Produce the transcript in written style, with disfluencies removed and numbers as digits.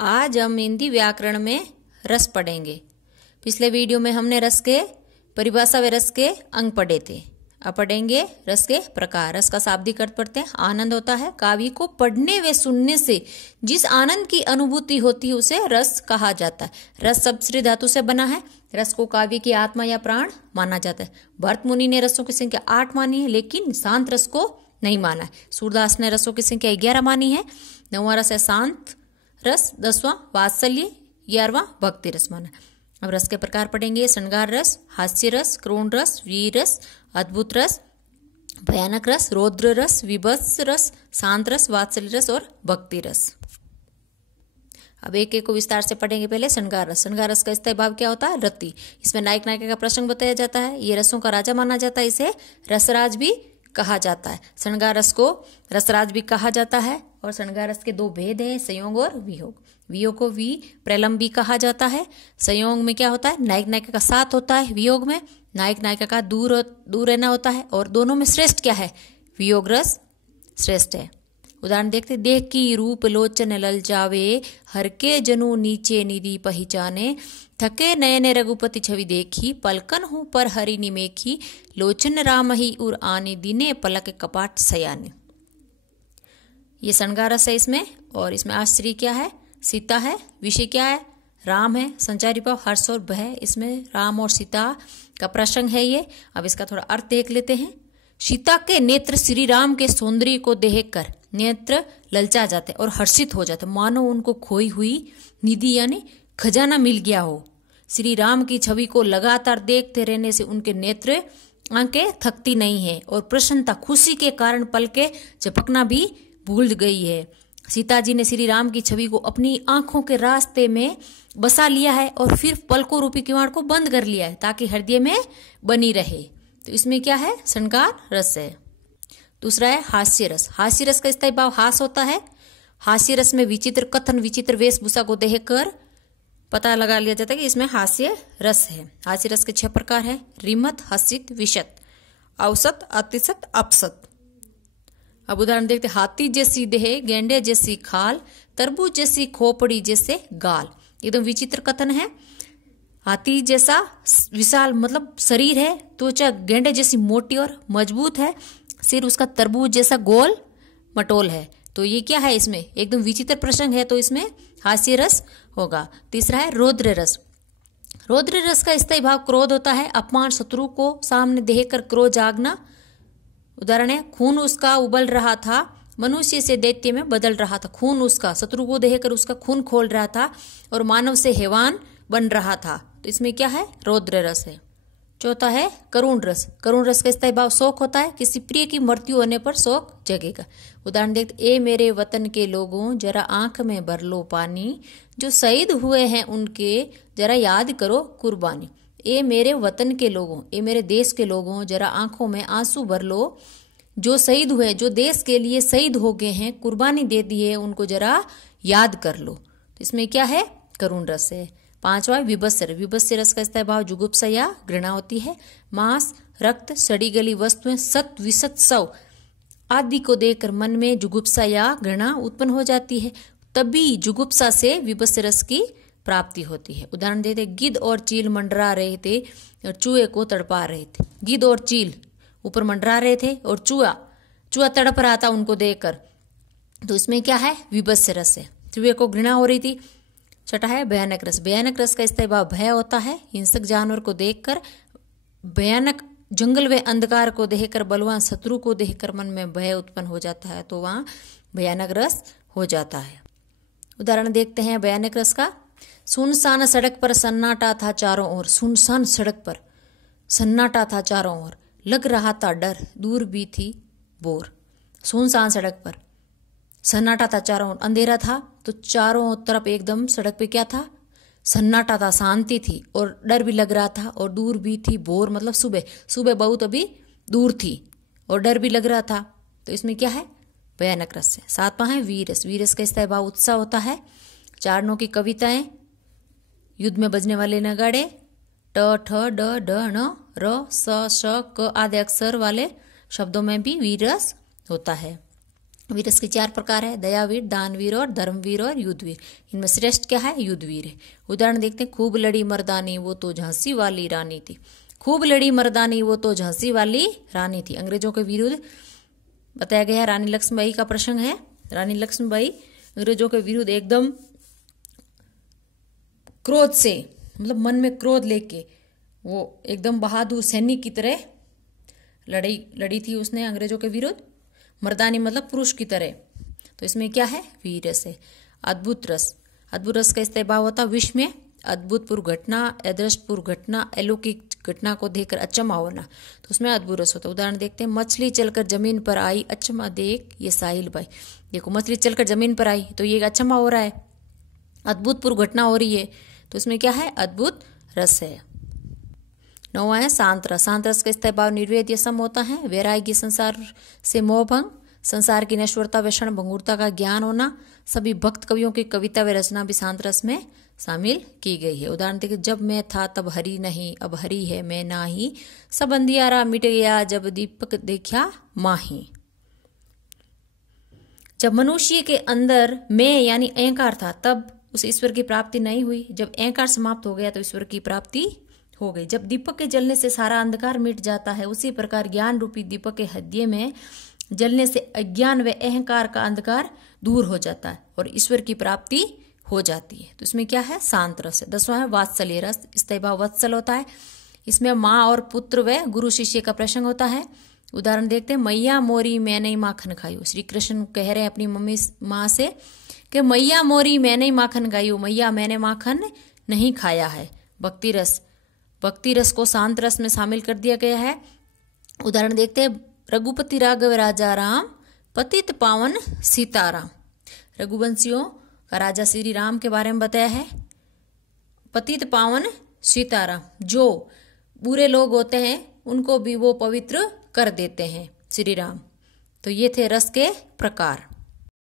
आज हम हिंदी व्याकरण में रस पढ़ेंगे। पिछले वीडियो में हमने रस के परिभाषा व रस के अंग पढ़े थे। अब पढ़ेंगे रस के प्रकार। रस का शाब्दिक अर्थ पढ़ते हैं। आनंद होता है काव्य को पढ़ने व सुनने से जिस आनंद की अनुभूति होती है उसे रस कहा जाता है। रस शब्द धातु से बना है। रस को काव्य की आत्मा या प्राण माना जाता है। भरत मुनि ने रसों की संख्या 8 मानी है, लेकिन शांत रस को नहीं माना है। सूरदास ने रसों की संख्या 11 मानी है। 9वां रस है शांत रस, 10वां वात्सल्य, 11वां भक्ति रस माना। अब रस के प्रकार पढ़ेंगे। श्रृंगार रस, हास्य रस, क्रोध रस, वीर रस, अद्भुत रस, भयानक रस, रौद्र रस, विभत्स रस, शांत रस, वात्सल्य रस और भक्ति रस। अब एक एक को विस्तार से पढ़ेंगे। पहले श्रृंगार रस। श्रृंगार रस का स्थायी भाव क्या होता है? रति। इसमें नायक नायिका का प्रसंग बताया जाता है। ये रसों का राजा माना जाता है। इसे रसराज भी कहा जाता है। श्रृंगार रस को रसराज भी कहा जाता है। और श्रृंगार रस के 2 भेद हैं, संयोग और वियोग। वियोग को प्रलंब भी कहा जाता है। संयोग में क्या होता है? नायक नायिका का साथ होता है। वियोग में नायक नायिका का दूर रहना होता है। और दोनों में श्रेष्ठ क्या है? वियोग रस श्रेष्ठ है। उदाहरण देखते। देख की रूप लोचन लल जावे, हर के जनु नीचे निधि पहचाने, थके नयन रघुपति छवि देखी, पलकन हूं पर हरि निमेखी, लोचन राम ही उर आने दिने, पलक कपाट सयाने। ये श्रृंगार रस है इसमें। और इसमें आश्चर्य क्या है? सीता है। विषय क्या है? राम है। संचारी भाव हर्ष और भय। इसमें राम और सीता का प्रसंग है ये। अब इसका थोड़ा अर्थ देख लेते हैं। सीता के नेत्र श्री राम के सौंदर्य को देखकर नेत्र ललचा जाते और हर्षित हो जाते, मानो उनको खोई हुई निधि यानी खजाना मिल गया हो। श्री राम की छवि को लगातार देखते रहने से उनके नेत्र आंखें थकती नहीं है और प्रसन्नता खुशी के कारण पलकें झपकना भी भूल गई है। सीता जी ने श्री राम की छवि को अपनी आंखों के रास्ते में बसा लिया है और फिर पलकों रूपी किवाड़ को बंद कर लिया है ताकि हृदय में बनी रहे। तो इसमें क्या है? श्रृंगार रस है। दूसरा है हास्य रस। हास्य रस का स्थायी भाव हास होता है। हास्य रस में विचित्र कथन, विचित्र वेशभूषा को देखकर पता लगा लिया जाता है कि इसमें हास्य रस है। हास्य रस के 6 प्रकार है। रिमत, हसित, विशत, औसत, अतिशत, अपसत। अब उदाहरण देखते। हाथी जैसी देह, गेंडे जैसी खाल, तरबूज जैसी खोपड़ी जैसे गाल। एकदम विचित्र कथन है। हाथी जैसा विशाल मतलब शरीर है, त्वचा गेंडे जैसी मोटी और मजबूत है, सिर उसका तरबूज जैसा गोल मटोल है। तो ये क्या है? इसमें एकदम विचित्र प्रसंग है, तो इसमें हास्य रस होगा। तीसरा है रौद्र रस। रौद्र रस का स्थायी भाव क्रोध होता है। अपमान, शत्रु को सामने देखकर क्रोध जागना। उदाहरण है। खून उसका उबल रहा था, मनुष्य से दैत्य में बदल रहा था। खून उसका, शत्रु को देखकर उसका खून खोल रहा था और मानव से हैवान बन रहा था। तो इसमें क्या है? रौद्र रस है। चौथा है करुण रस। करुण रस का स्थायी भाव शोक होता है। किसी प्रिय की मृत्यु होने पर शोक जगेगा। उदाहरण देखते। ए मेरे वतन के लोगों, जरा आंख में भर लो पानी, जो शहीद हुए हैं उनके जरा याद करो कुर्बानी। ए मेरे वतन के लोगों, ए मेरे देश के लोगों, जरा आंखों में आंसू भर लो, जो शहीद हुए, जो देश के लिए शहीद हो गए हैं, कुर्बानी दे दी है, उनको जरा याद कर लो। तो इसमें क्या है? करुण रस है। 5वां विभत्स। विभत्स रस का स्थायी भाव जुगुप्सा या घृणा होती है। मांस, रक्त, सड़ी गली वस्तुएं, सत, विसत, शव आदि को देखकर मन में जुगुप्सा या घृणा उत्पन्न हो जाती है। तभी जुगुप्सा से विभत्स रस की प्राप्ति होती है। उदाहरण देते। गिद्ध और चील मंडरा रहे थे और चूहे को तड़पा रहे थे। गिद्ध और चील ऊपर मंडरा रहे थे और चूहा तड़प रहा था उनको देखकर। तो इसमें क्या है? विभत्स रस है। चूहे को घृणा हो रही थी। छठा है भयानक रस। भयानक रस का स्थायी भाव भय होता है। हिंसक जानवर को देखकर, भयानक जंगल व अंधकार को देखकर, बलवान शत्रु को देखकर मन में भय उत्पन्न हो जाता है, तो वहां भयानक रस हो जाता है। उदाहरण देखते हैं भयानक रस का। सुनसान सड़क पर सन्नाटा था चारों ओर। सुनसान सड़क पर सन्नाटा था चारों ओर, लग रहा था डर, दूर भी थी बोर। सुनसान सड़क पर सन्नाटा था चारों ओर, अंधेरा था तो चारों तरफ एकदम सड़क पे क्या था? सन्नाटा था, शांति थी और डर भी लग रहा था। और दूर भी थी बोर मतलब सुबह बहुत अभी दूर थी और डर भी लग रहा था। तो इसमें क्या है? भयानक रस है। 7वां है वीर रस। वीर रस का स्थायी भाव उत्साह होता है। चारणों की कविताएं, युद्ध में बजने वाले नगाड़े, ट, ठ, ड, ढ, ण, र, स, श, क आदि अक्षर वाले शब्दों में भी वीर रस होता है। वीर रस के 4 प्रकार है, दयावीर, दानवीर और धर्मवीर और युद्धवीर। इनमें श्रेष्ठ क्या है? युद्धवीर है। उदाहरण देखते हैं, खूब लड़ी मर्दानी वो तो झांसी वाली रानी थी। खूब लड़ी मर्दानी वो तो झांसी वाली रानी थी, अंग्रेजों के विरुद्ध बताया गया है। रानी लक्ष्मीबाई का प्रसंग है। रानी लक्ष्मीबाई अंग्रेजों के विरुद्ध एकदम क्रोध से, मतलब मन में क्रोध लेके वो एकदम बहादुर सैनिक की तरह लड़ी थी उसने अंग्रेजों के विरुद्ध। मर्दानी मतलब पुरुष की तरह। तो इसमें क्या है? वीर रस है। अद्भुत रस, अद्भुत रस का इस्तेमाल होता है विश्व में अद्भुतपूर्व घटना, अदृष्टपूर्व घटना, अलौकिक घटना को देखकर अचंभा होना, तो उसमें अद्भुत रस होता है। उदाहरण देखते हैं, मछली चलकर जमीन पर आई, अचंभा देख ये साहिल भाई। देखो मछली चलकर जमीन पर आई तो ये अचंभा हो रहा है, अद्भुतपूर्व घटना हो रही है, तो इसमें क्या है? अद्भुत रस है। 9वां है शांत रस। शांत रस का इस्तेमाल निर्वेद या सम होता है। वैराग्य, संसार से मोह भंग, संसार की नश्वरता व क्षण भंगुरता का ज्ञान होना। सभी भक्त कवियों की कविता व रचना भी शांत रस में शामिल की गई है। उदाहरण देखिए, जब मैं था तब हरि नहीं, अब हरि है मैं नाही, सब अंधियारा मिट गया जब दीपक देखा माही। जब मनुष्य के अंदर मैं यानी अहंकार था तब उस ईश्वर की प्राप्ति नहीं हुई। जब अहंकार समाप्त हो गया तो ईश्वर की प्राप्ति हो गई। जब दीपक के जलने से सारा अंधकार मिट जाता है, उसी प्रकार ज्ञान रूपी दीपक के हृदय में जलने से अज्ञान व अहंकार का अंधकार दूर हो जाता है और ईश्वर की प्राप्ति हो जाती है। तो इसमें क्या है? शांत रस है। 10वां है वात्सल्य रस। इस्तेमाल वत्सल होता है। इसमें माँ और पुत्र व गुरु शिष्य का प्रसंग होता है। उदाहरण देखते हैं, मैया मोरी मैंने माखन खायू। श्री कृष्ण कह रहे हैं अपनी मम्मी माँ से कि मैया मोरी मैंने माखन खायू, मैया मैंने माखन नहीं खाया है। भक्ति रस, भक्ति रस को शांत रस में शामिल कर दिया गया है। उदाहरण देखते हैं, रघुपति राघव राजा राम, पतित पावन सीताराम। रघुवंशियों का राजा श्री राम के बारे में बताया है। पतित पावन सीताराम, जो बुरे लोग होते हैं उनको भी वो पवित्र कर देते हैं श्री राम। तो ये थे रस के प्रकार।